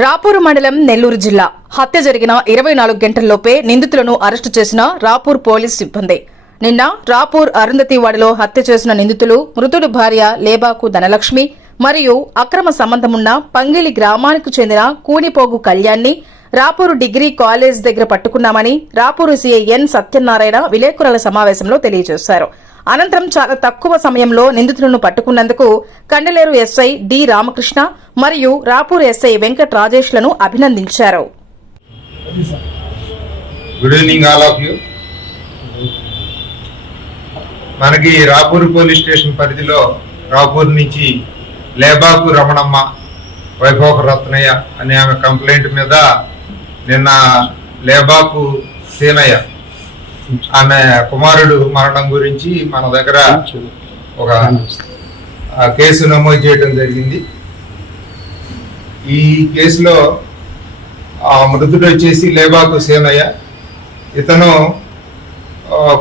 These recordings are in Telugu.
రాపూర్ మండలం నెల్లూరు జిల్లా. హత్య జరిగిన ఇరవై నాలుగు గంటల్లోపే నిందితులను అరెస్టు చేసిన రాపూర్ పోలీస్ సిబ్బంది. నిన్న రాపూర్ అరుంధతివాడలో హత్య చేసిన నిందితులు మృతుడు భార్య లేబాకు ధనలక్ష్మి మరియు అక్రమ సంబంధమున్న పంగిలి గ్రామానికి చెందిన కూనిపోగు కళ్యాణ్ని రాపూరు డిగ్రీ కాలేజ్ దగ్గర పట్టుకున్నామని రాపూరు సీఐ ఎన్ సత్యనారాయణ విలేకరుల సమావేశంలో తెలియజేశారు. అనంతరం చాలా తక్కువ సమయంలో నిందితులను పట్టుకున్నందుకు కండలేరు ఎస్ఐ డి రామకృష్ణ మరియు రాపూర్ ఎస్ఐ వెంకట్ రాజేష్లను అభినందించారు. Good evening all of you మనకి రాపూర్ పోలీస్ స్టేషన్ పరిధిలో రాపూర్ నుంచి లేబాకు రమణమ్మ వైభోగ రత్నయ్య అనే ఆమె కంప్లైంట్ మీద నిన్న లేబాకు సీనయ్య ఆమె కుమారుడు మరణం గురించి మన దగ్గర ఒక కేసు నమోదు చేయడం జరిగింది. ఈ కేసులో ఆ మృతుడు వచ్చేసి లేబాకు సేనయ్య. ఇతను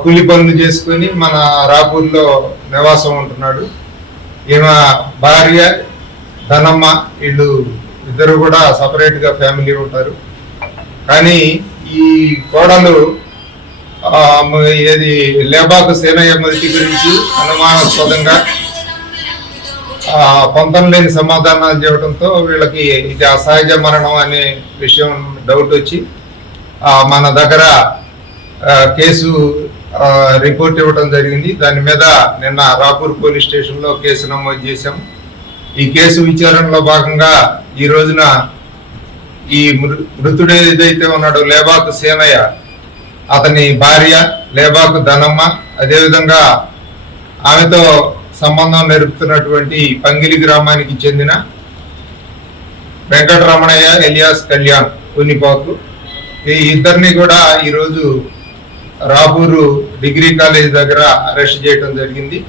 కూలి పనులు చేసుకొని మన రాపూర్లో నివాసం ఉంటున్నాడు. ఈమె భార్య ధనమ్మ వీళ్ళు ఇద్దరు కూడా సపరేట్గా ఫ్యామిలీ ఉంటారు. కానీ ఈ కోడలు ఏది లేబాకు సేనయ్య మృతి గురించి అనుమానాస్పదంగా పొందం లేని సమాధానాలు చెప్పడంతో వీళ్ళకి ఇది అసహజ మరణం అనే విషయం డౌట్ వచ్చి మన దగ్గర కేసు రిపోర్ట్ ఇవ్వడం జరిగింది. దాని మీద నిన్న రాపూర్ పోలీస్ స్టేషన్లో కేసు నమోదు చేశాం. ఈ కేసు విచారణలో భాగంగా ఈ రోజున ఈ మృ- మృతుడు ఏదైతే ఉన్నాడో లేబాకు సేనయ్య అతని భార్య లేబాకు ధనమ్మ అదేవిధంగా ఆమెతో సంబంధం నెరుపుతున్నటువంటి పంగిలి గ్రామానికి చెందిన వెంకటరమణయ్య ఎలియాస్ కళ్యాణ్ కునిపాకు ఈ ఇద్దరిని కూడా ఈరోజు రాపూరు డిగ్రీ కాలేజ్ దగ్గర అరెస్ట్ చేయడం జరిగింది.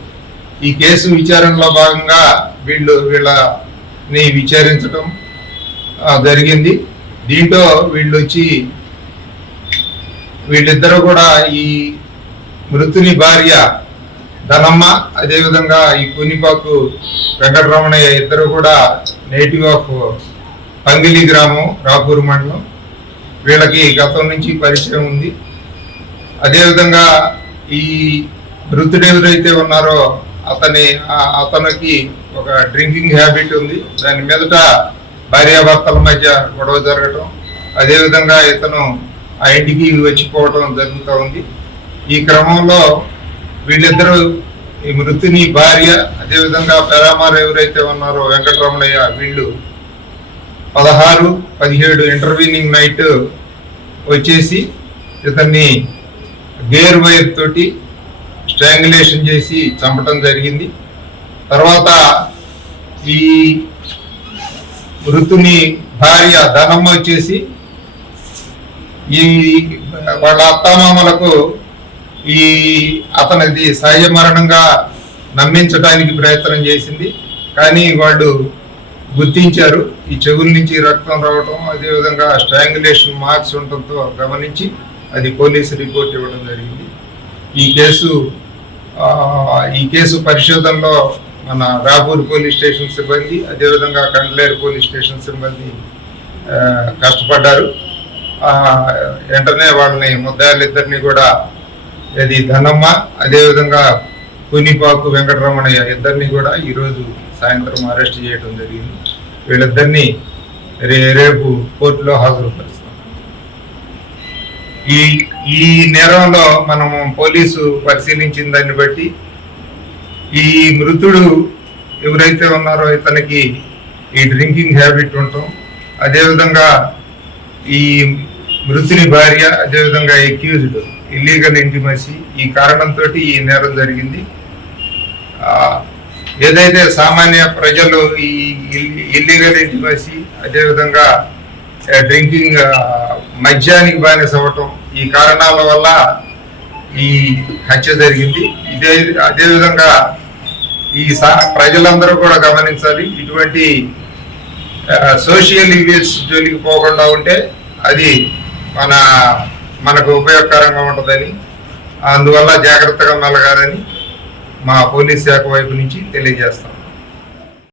ఈ కేసు విచారణలో భాగంగా వీళ్ళు వీళ్ళని విచారించడం జరిగింది. దీంట్లో వీళ్ళు వచ్చి వీళ్ళిద్దరూ కూడా ఈ మృతుని భార్య ధనమ్మ అదేవిధంగా ఈ కూనిపాకు వెంకటరమణయ్య ఇద్దరు కూడా నేటివ్ ఆఫ్ పంగిలి గ్రామం రాపూర్ మండలం. వీళ్ళకి గతం నుంచి పరిచయం ఉంది. అదేవిధంగా ఈ మృతుడు ఎవరైతే ఉన్నారో అతని అతనికి ఒక డ్రింకింగ్ హ్యాబిట్ ఉంది. దాని మీదట భార్యాభర్తల మధ్య గొడవ జరగటం. అదేవిధంగా ఇతను ఆ ఇంటికి వచ్చిపోవటం జరుగుతూ ఉంది. ఈ క్రమంలో వీళ్ళిద్దరూ ఈ మృతుని భార్య అదేవిధంగా పెరామార్ ఎవరైతే ఉన్నారో వెంకటరమణయ్య వీళ్ళు పదహారు పదిహేడు ఇంటర్వ్యూనింగ్ నైట్ వచ్చేసి ఇతన్ని గేర్ వైర్ తోటి స్ట్రాంగులేషన్ చేసి చంపటం జరిగింది. తర్వాత ఈ మృతుని భార్య ధనమ్మ వచ్చేసి ఈ వాళ్ళ అత్తామామలకు ఈ అతనిది సహజ మరణంగా నమ్మించడానికి ప్రయత్నం చేసింది. కానీ వాళ్ళు గుర్తించారు. ఈ చెవుల నుంచి రక్తం రావడం అదేవిధంగా స్ట్రాంగులేషన్ మార్క్స్ ఉండటంతో గమనించి అది పోలీసు రిపోర్ట్ ఇవ్వడం జరిగింది. ఈ కేసు ఈ కేసు పరిశోధనలో మన రాపూర్ పోలీస్ స్టేషన్ సిబ్బంది అదేవిధంగా కండ్లేరు పోలీస్ స్టేషన్ సిబ్బంది కష్టపడ్డారు. వెంటనే వాళ్ళని ముద్దాయిలిద్దరిని కూడా ఇది ధనమ్మ అదేవిధంగా కునిపాకు వెంకటరమణయ్య ఇద్దరిని కూడా ఈరోజు సాయంత్రం అరెస్ట్ చేయడం జరిగింది. వీళ్ళిద్దరిని రే రేపు కోర్టులో హాజరుపరుస్తాం. ఈ ఈ నేరంలో మనము పోలీసు పరిశీలించిన దాన్ని బట్టి ఈ మృతుడు ఎవరైతే ఉన్నారో ఇతనికి ఈ డ్రింకింగ్ హ్యాబిట్ ఉంటాం. అదేవిధంగా ఈ మృతుని భార్య అదేవిధంగా ఎక్యూజ్డ్ ఇల్లీగల్ ఇంటిమసీ ఈ కారణంతో ఈ నేరం జరిగింది. ఏదైతే సామాన్య ప్రజలు ఈ ఇల్లీగల్ ఇంటిమసీ అదేవిధంగా డ్రింకింగ్ మద్యానికి బానిస అవ్వటం ఈ కారణాల వల్ల ఈ హత్య జరిగింది. ఇదే అదేవిధంగా ఈ సా- ప్రజలందరూ కూడా గమనించాలి. ఇటువంటి సోషల్ ఈవెంట్స్ జోలికి పోకుండా ఉంటే అది మన మనకు ఉపయోగకరంగా ఉంటుందని అందువల్ల జాగ్రత్తగా మెలగాలని మా పోలీస్ శాఖ వైపు నుంచి తెలియజేస్తాం.